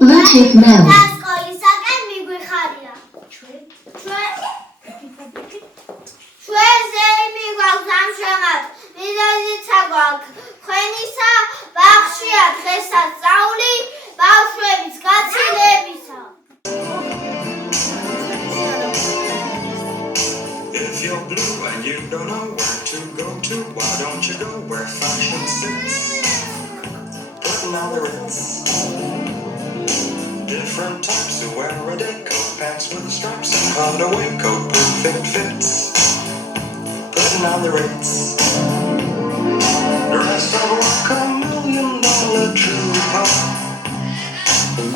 Bluetooth mode. If you're blue and you don't know where to go to, why don't you go where fashion sits? Putting on the Ritz. Different types who wear a day coat, pants with the stripes, and cutaway coat, perfect fits. Putting on the Ritz. Dressed up like $1 million trooper,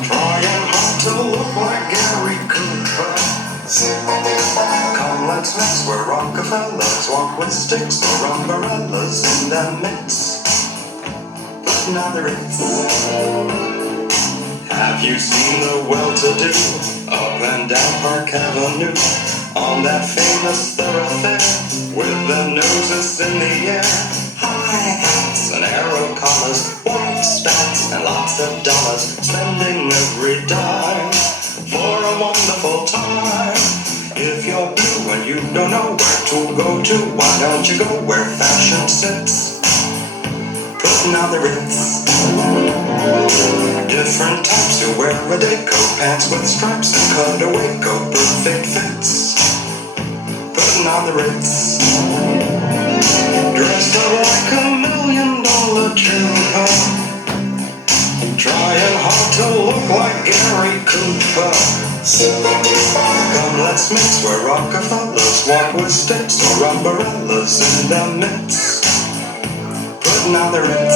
trying hard to look like Gary Cooper. Come, let's mix where Rockefellers walk with sticks or umbrellas in their midst. Putting on the Ritz. Have you seen the well-to-do up and down Park Avenue on that famous thoroughfare with their noses in the air? High hats and arrow collars, white spats and lots of dollars, spending every dime for a wonderful time. If you're blue and you don't know where to go to, why don't you go where fashion sits? Putting on the Ritz. Different types who wear a day coat, pants with stripes, and cutaway coat, perfect fits. Putting on the Ritz. Dressed up like $1 million trooper, trying hard to look like Gary Cooper. Come, let's mix where Rockefellers walk with sticks or umbrellas in their midst. Putting on the Ritz.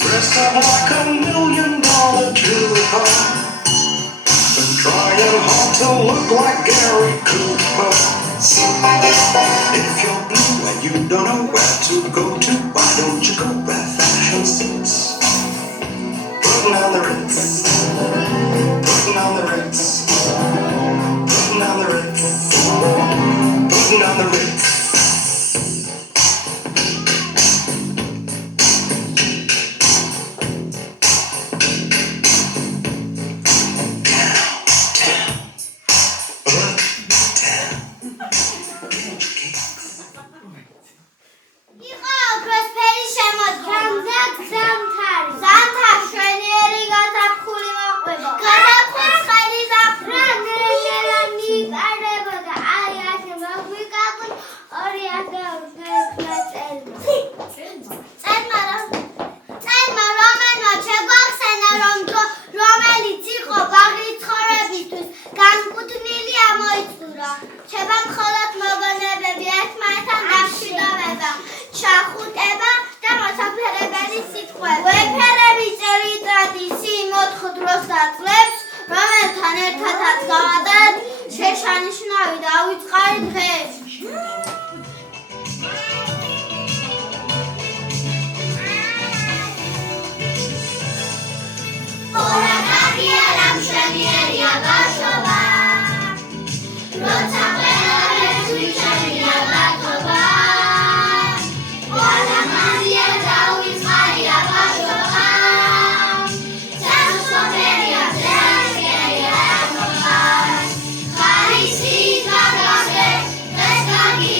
Dressed up like $1 million trooper, trying hard to look like Gary Cooper. If you're blue and you don't know where to go to, why don't you go where fashion sits? Putting on the Ritz. Putting on the Ritz. Putting on the Ritz. Putting on the Ritz. Thank you.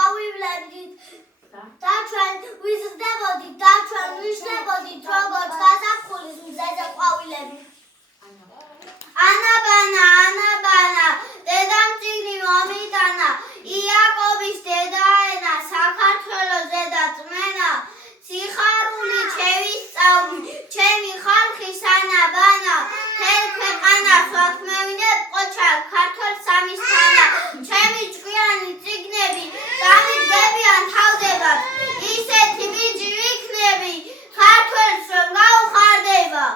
გავივლებდით და ჩვენ ვიზრდებოდით და ჩვენ ვიშლებოდით როგორც გაზაფხულის მზეზე ყვავილები. ანაბანა დედამ წიგნი მომიტანა იაკობის დედაენა საქართველოს ზედა წმენა სიხარული შევისწავლი ჩემი ხალხის ანაბანა თელ ქვეყანას ვაქმევინებ ყოჩა ქართველ სამისთანა ჩემი ჭკვიანი წიგნები დამიდგებიან თავდებად ისეთი ბიჭი ვიქნები ქართველს რომ გაუხარდება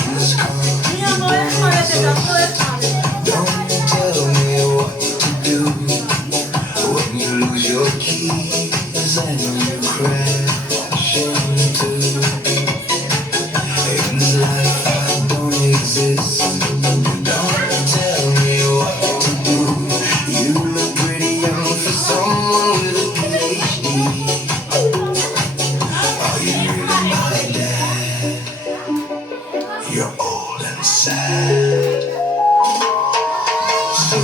In this car exist. Don't tell me what to do. You look pretty young for someone with a PhD. Are you really my dad? You're old and sad. So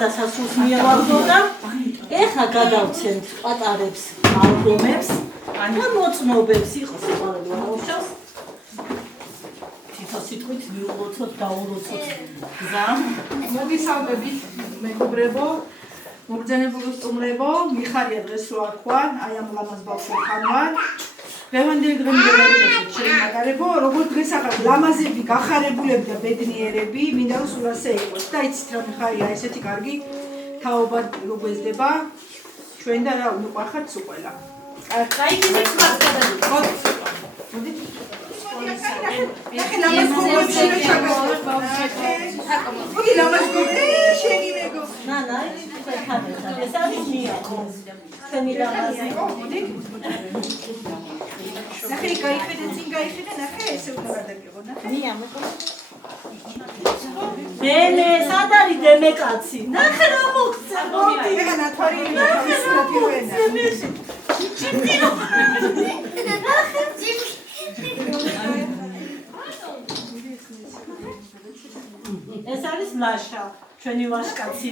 დასასრულს მიავარდა. ეხლა გადავცემთ პატარებს ალბომებს და მოწნობებს იყოს სიყვარული ამოშავს. თითო სიტყვით მიულოცოთ, დაულოცოთ გზა. მოგისალმებით მეგობრებო, მოგზაურობ სტუმრებო, მიხარია დღეს რო აქ ვარ, აი ამ ლამაზ ბავშვებთან ვარ. დღევანდელი დღე მიგებარებოდეთ შემაგარებო, როგორც დღეს ახლა ლამაზები, გახარებულები და ბედნიერები, მინდა რომ სულ ასე იყოს და იცით რა მიხარია ესეთი კარგი თაობა როგვეზდება ჩვენ და რა მიყვარხართ სულ ყველა. კაი, ისიც მას გადავიდეთ. მოდით. ნახე ლამაზ გოგოჩი ოგი ლამაზ გოგო შენი მეგო ნანა ეს არის მია შენი ლამაზი ნახე გაიხედე წინ გაიხედე ნახე ესე უნდა გადაგიღო ნახე მია მე სად არის დემეკაცი ნახე რა მოგწე მოდი ეხა ნათვარი მოგწე ეს არის ლაშა ჩვენი ვაჟკაცი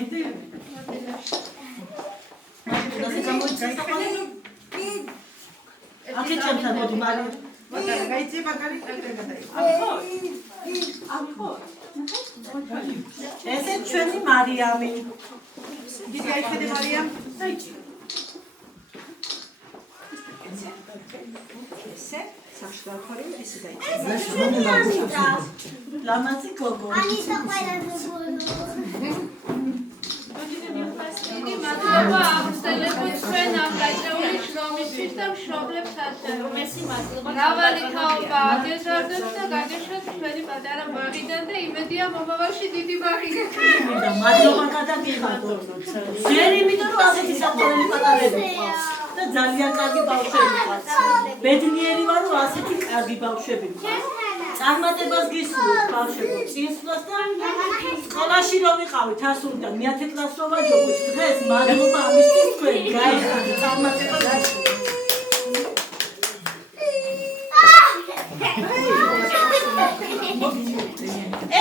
აქ ჩემთან მოდი მარია გაიწე ბაკალი ესე ჩვენი მარიამი დიდი გაიხედე მარიამ ესე საშლახარი ესე გაიხედე ლამაზი გოგო ანიტა ყველაზე ბოლო მადლობა აღწერებულ ჩვენ აღწერული შრომისთვის და მშობლებსაც მრავალი თაობა აგეზარდოთ და გაგეშოთ ჩვენი პატარა ბაღიდან და იმედია მომავალში დიდი ბაღი გექნება. მადლობა გადაგიხადო. ზერი იმიტომ რომ ასეთი საყვარელი პატარები ყავს და ძალიან კარგი ბავშვები ყავს. ბედნიერი ვარ რომ ასეთი კარგი ბავშვები ყავს. წარმატებას გისურვებთ ბავშვებო, წინსვლას და სკოლაში რომ ვიყავით ასულიდან მე-10 კლასს რომ ვაჯობთ დღეს მადლობა ამისთვის თქვენ გაიხადეთ წარმატებას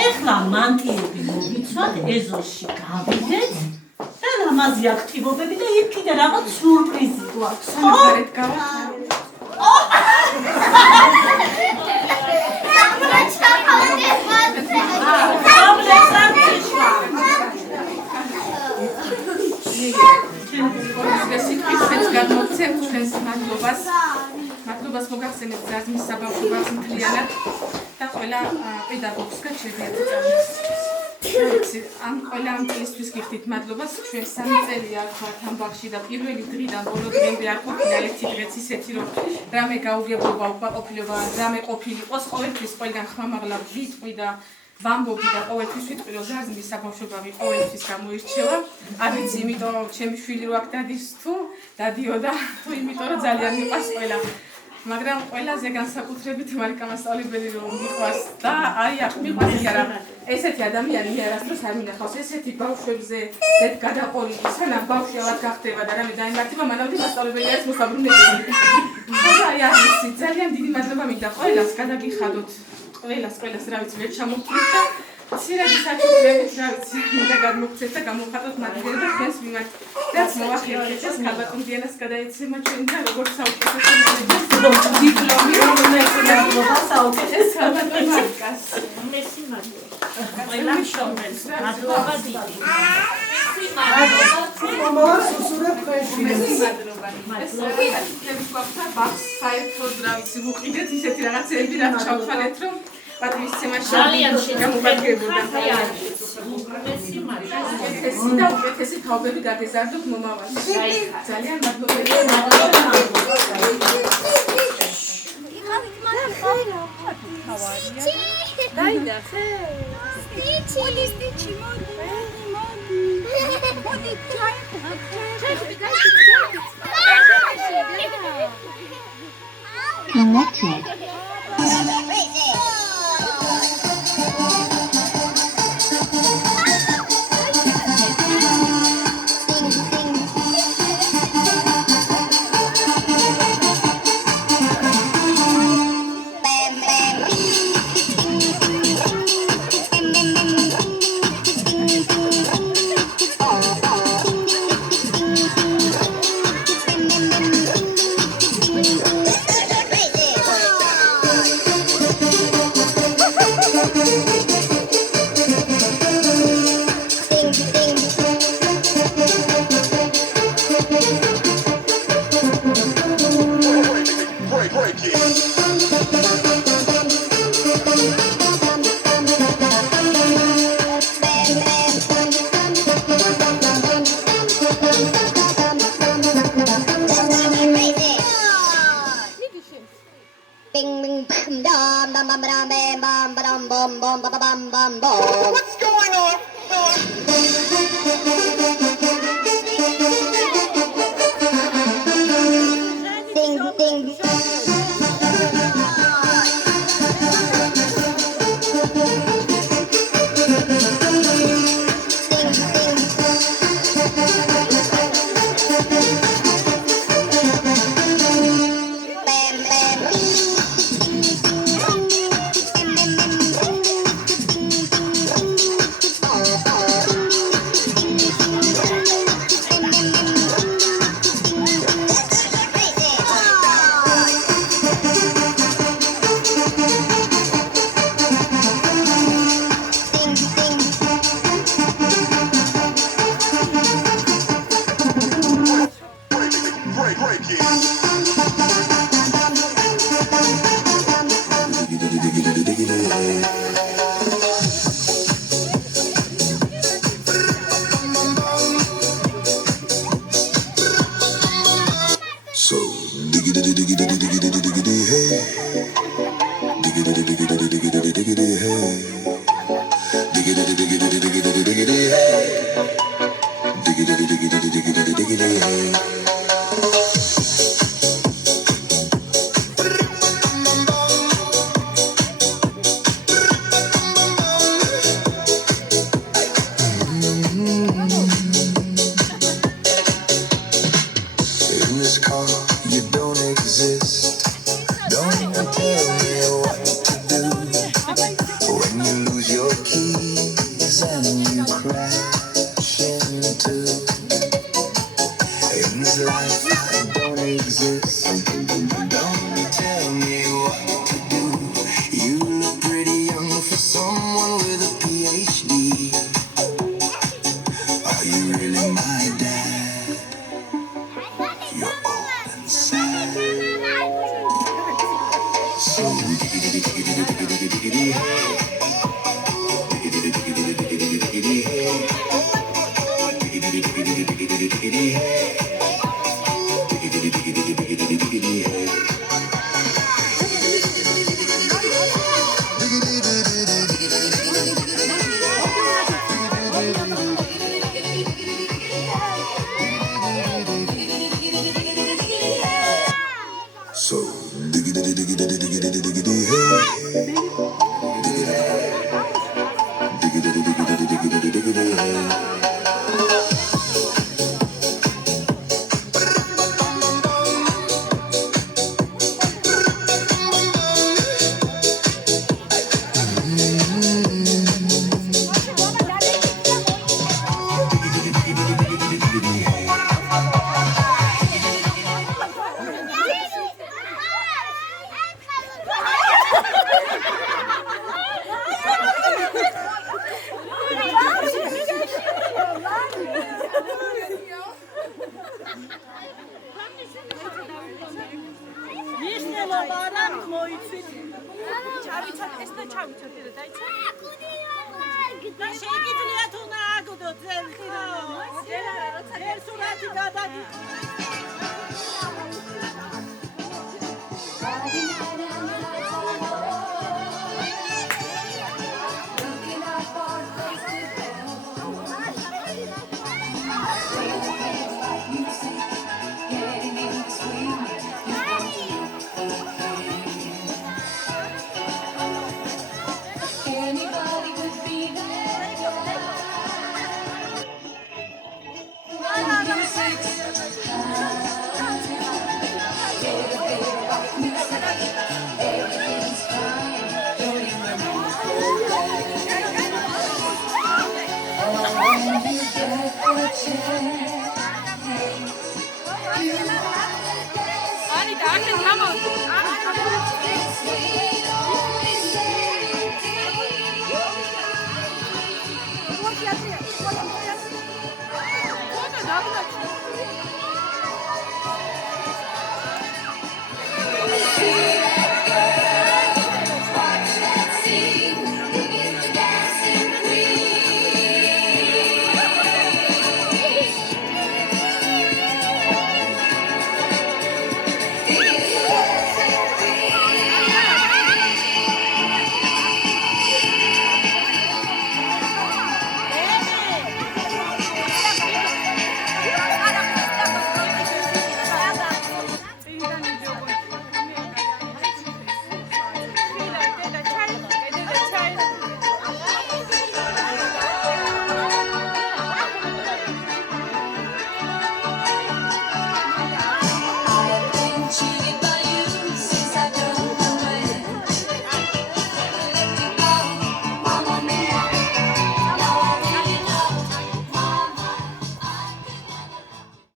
ეხლა მანტიები მოვიცვათ ეზოში გავიდეთ და ლამაზი აქტივობები და იქ კიდე რაღაც სურპრიზი გვაქვს ხო? მადლობას მოგახსენებთ ზარზმის საბავშვო ბაღს მთლიანად და ყველა პედაგოგს გაჩერდიათ წამს. ამ ყველა ამ წლისთვის გიხდით მადლობას. ჩვენ 3 წელია ვართ ამ ბაღში და პირველი დღიდან ბოლო დღემდე არ ყოფილა ერთი დღეც ისეთი რომ რამე გაუგებრობა უკმაყოფილება რამე ყოფილიყოს ყოველთვის ყველგან ხმამაღლა ვიტყვი და ვამბობი და ყოველთვის ვიტყვი რომ ზარზმის საბავშვო ბაღი ყოველთვის გამოირჩევა. არ ვიცი იმიტომ რომ ჩემი შვილი რო აქ დადის თუ დადიოდა თუ იმიტომ რომ ძალიან მიყვარს ყველა. მაგრამ ყველაზე განსაკუთრებით მარიკა მასწავლებელი რომ მიყვარს და აი აქ მიყვარს კი არა ესეთი ადამიანი მე არასდროს არ მინახავს ესეთი ბავშვებზე ზედ გადაყოლილი სანამ ბავშვი აღარ გახდება და რამე დაემართება მანამდე მასწავლებელი არის მოსაბრუნებელი. და აი არ ვიცი ძალიან დიდი მადლობა მინდა ყველას გადაგიხადოთ ყველას რა ვიცი ვერ ჩამოვთვლით და ცირადი საჩუქრებით რა ვიცი მინდა გადმოგცეთ და გამოვხატოთ მადლობა და ჩვენს მიმართ რაც მოახერხეთ ეს ქალბატონ დიანას გადაეცემა ჩვენ და როგორც საუკეთესო დიპლომი რომელსაც საუკეთესო ქალბატონ მარკას მესი მადლობა ყველა მშობელს მადლობა დიდი მადლობა სუსურებ ქვეში მადლობა ბახს საერთოდ რა ვიცი ვუყიდეთ ისეთი რაღაცები რაც ჩავთვალეთ რომ პატრიცემაში ძალიან გამოგაგებოდა მესი მადლობა და უკეთესი თაობები გაგეზარდოთ მომავალში ძალიან მადლობა დაინახე სტიჩი მოდი Connected. What's going on? Chance.